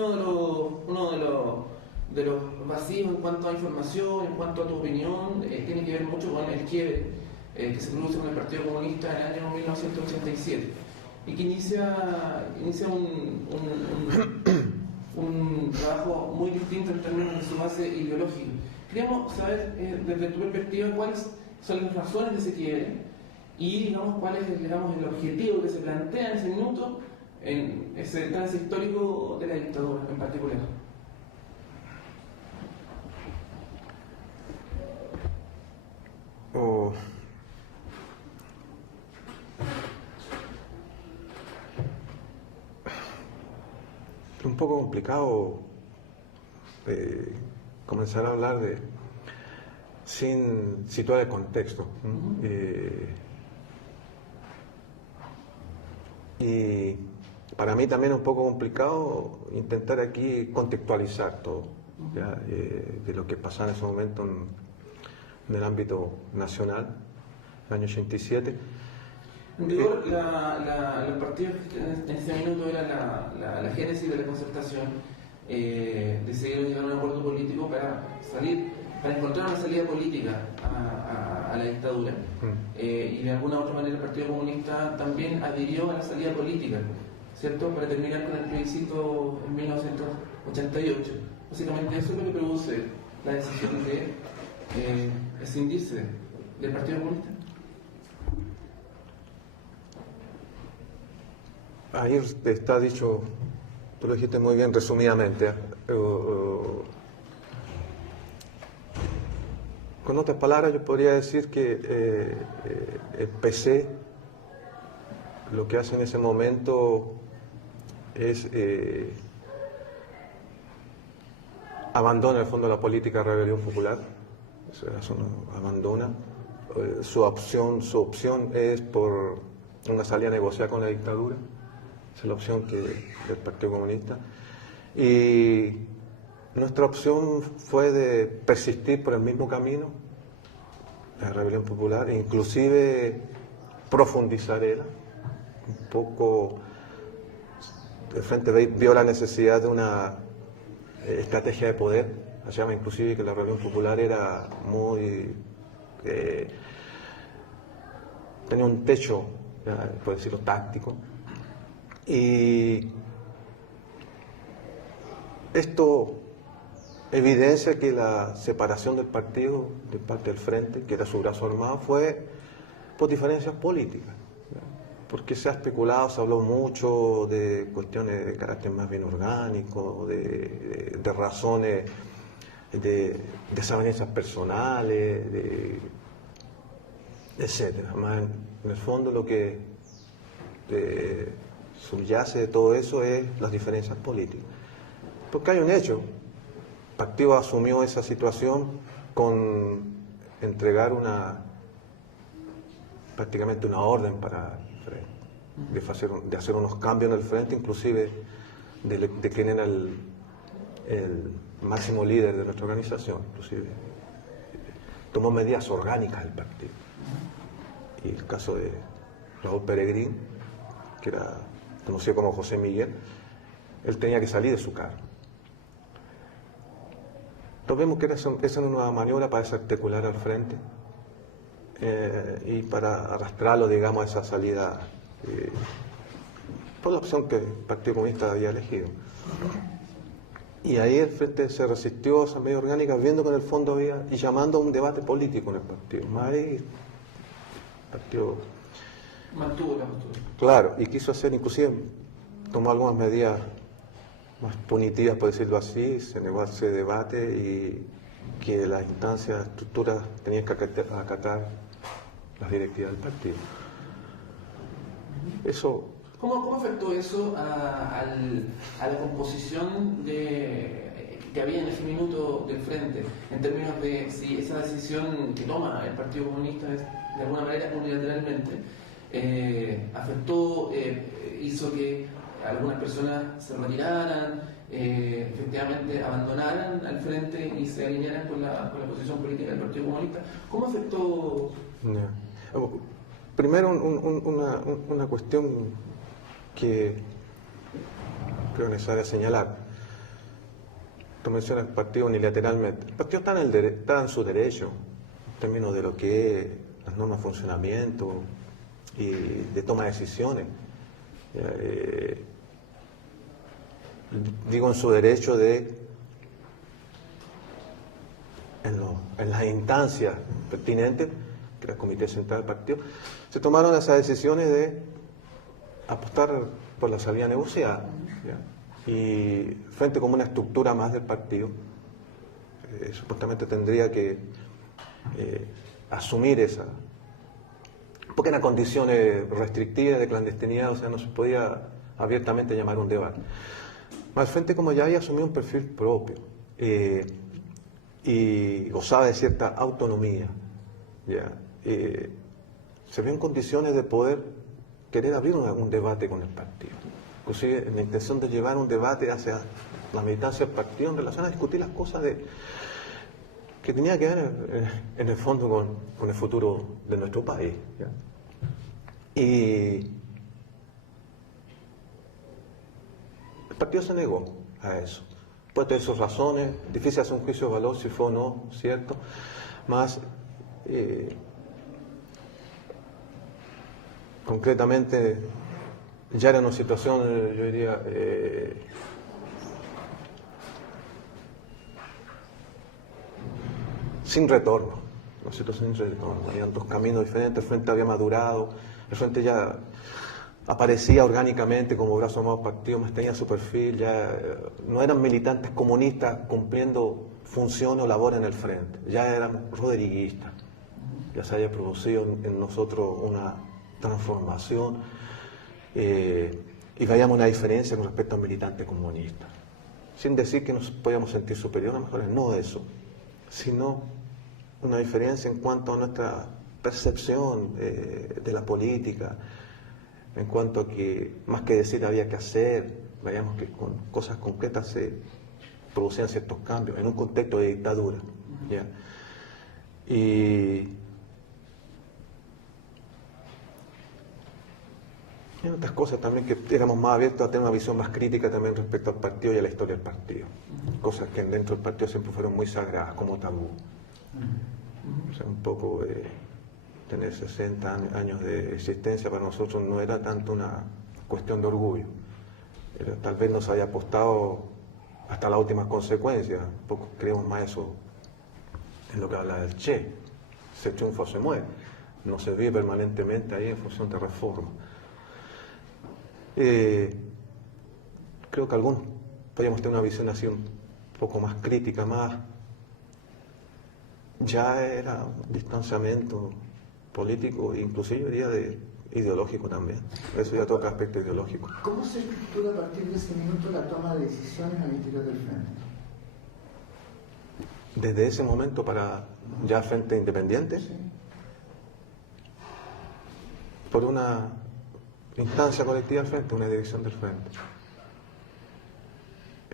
Uno de los vacíos en cuanto a información, en cuanto a tu opinión, tiene que ver mucho con el quiebre que se produce con el Partido Comunista en el año 1987 y que inicia un trabajo muy distinto en términos de su base ideológica. Queríamos saber, desde tu perspectiva, cuáles son las razones de ese quiebre y, digamos, cuál es, digamos, el objetivo que se plantea en ese minuto en ese trance histórico de la dictadura en particular. Un poco complicado comenzar a hablar sin situar el contexto. Y para mí también es un poco complicado intentar aquí contextualizar todo, ¿ya? De lo que pasaba en ese momento en el ámbito nacional, el año 87. En rigor, los partidos en ese minuto era la génesis de la concertación, decidieron llegar a un acuerdo político para encontrar una salida política a la dictadura. Y de alguna u otra manera el Partido Comunista también adhirió a la salida política, ¿cierto? Para terminar con el plebiscito en 1988. Básicamente eso es lo que produce la decisión de escindirse del Partido Comunista. Ahí está dicho, tú lo dijiste muy bien resumidamente. Con otras palabras, yo podría decir que el PC lo que hace en ese momento es abandona en el fondo la política de rebelión popular, eso no, abandona. Su opción es por una salida negociada con la dictadura. Esa es la opción del Partido Comunista. Y nuestra opción fue de persistir por el mismo camino, la rebelión popular, e inclusive profundizar ella. Un poco, el Frente vio la necesidad de una estrategia de poder, hacíamos inclusive que la rebelión popular era muy... tenía un techo, por decirlo, táctico. Y esto evidencia que la separación del partido de parte del Frente, que era su brazo armado, fue por diferencias políticas, ¿ya? Porque se ha especulado, se habló mucho de cuestiones de carácter más bien orgánico, de razones de desavenencias personales, etcétera. Más en el fondo lo que subyace de todo eso es las diferencias políticas. Porque hay un hecho, el partido asumió esa situación con entregar prácticamente una orden para el Frente, de hacer unos cambios en el Frente, inclusive de quien era el máximo líder de nuestra organización, inclusive tomó medidas orgánicas del partido. Y el caso de Raúl Peregrín, que era conocido como José Miguel, él tenía que salir de su cargo. Entonces vemos que esa era una maniobra para desarticular al Frente y para arrastrarlo, digamos, a esa salida por la opción que el Partido Comunista había elegido. Y ahí el Frente se resistió a esa medida orgánica, viendo que en el fondo había, y llamando a un debate político en el partido. Más ahí el partido mantuvo la postura. Claro, y quiso hacer, inclusive tomó algunas medidas más punitivas, por decirlo así, se negó a ese debate y que las instancias, las estructuras tenían que acatar las directivas del partido. Eso... ¿Cómo afectó eso a la composición que había en ese minuto del Frente, en términos de si esa decisión que toma el Partido Comunista es, de alguna manera unilateralmente, afectó, hizo que algunas personas se retiraran, efectivamente abandonaran al Frente y se alinearan con la posición política del Partido Comunista? ¿Cómo afectó? Primero, una cuestión que creo necesaria señalar. tú mencionas el partido unilateralmente. El partido está en su derecho, en términos de lo que es las normas de funcionamiento y de toma de decisiones. Digo en su derecho de, en las instancias pertinentes, que era el Comité Central del Partido, se tomaron esas decisiones de apostar por la salida negociada. ¿Ya? Y frente como una estructura más del partido, supuestamente tendría que asumir esa, porque eran condiciones restrictivas de clandestinidad, o sea, no se podía abiertamente llamar un debate. Más frente como ya había asumido un perfil propio y gozaba de cierta autonomía, ¿ya? Se vio en condiciones de poder querer abrir un debate con el partido, inclusive en la intención de llevar un debate hacia la militancia del partido en relación a discutir las cosas que tenía que ver en el fondo con el futuro de nuestro país, ¿ya? Y el partido se negó a eso. Puede tener sus razones, difícil hacer un juicio de valor si fue o no, ¿cierto? Más concretamente, ya era una situación, yo diría, sin retorno, una situación sin retorno. Habían dos caminos diferentes, el Frente había madurado, el Frente ya aparecía orgánicamente como brazo armado del partido, más tenía su perfil, ya no eran militantes comunistas cumpliendo función o labor en el Frente, ya eran rodriguistas, ya se había producido en nosotros una transformación y veíamos una diferencia con respecto a militantes comunistas, sin decir que nos podíamos sentir superiores a mejores, no eso, sino una diferencia en cuanto a nuestra percepción de la política, en cuanto a que más que decir había que hacer, veíamos que con cosas concretas se producían ciertos cambios en un contexto de dictadura, ¿ya? Y en otras cosas también que éramos más abiertos a tener una visión más crítica también respecto al partido y a la historia del partido, cosas que dentro del partido siempre fueron muy sagradas, como tabú. O sea, un poco tener 60 años de existencia para nosotros no era tanto una cuestión de orgullo, tal vez nos haya apostado hasta las últimas consecuencias, un poco creemos más eso en lo que habla del Che, se triunfa o se muere, no se vive permanentemente ahí en función de reforma. Creo que algunos podríamos tener una visión así un poco más crítica, más ya era un distanciamiento político, inclusive yo diría ideológico también. Eso ya toca aspecto ideológico. ¿Cómo se estructura a partir de ese minuto la toma de decisiones al interior del Frente? Desde ese momento para ya Frente Independiente, Sí. por una instancia colectiva del Frente, una dirección del Frente.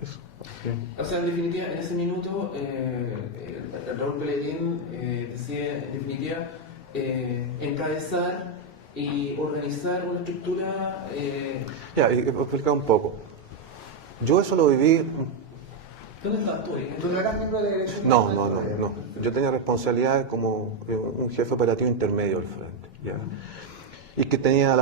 Eso. Sí. O sea, en definitiva, en ese minuto, Raúl Pellegrín decide, en definitiva, encabezar y organizar una estructura. Ya, y explicar un poco. Yo eso lo viví. ¿Dónde estabas tú? ¿Tú no eras miembro de la dirección? No. Yo tenía responsabilidad como un jefe operativo intermedio del Frente, ¿ya? Y que tenía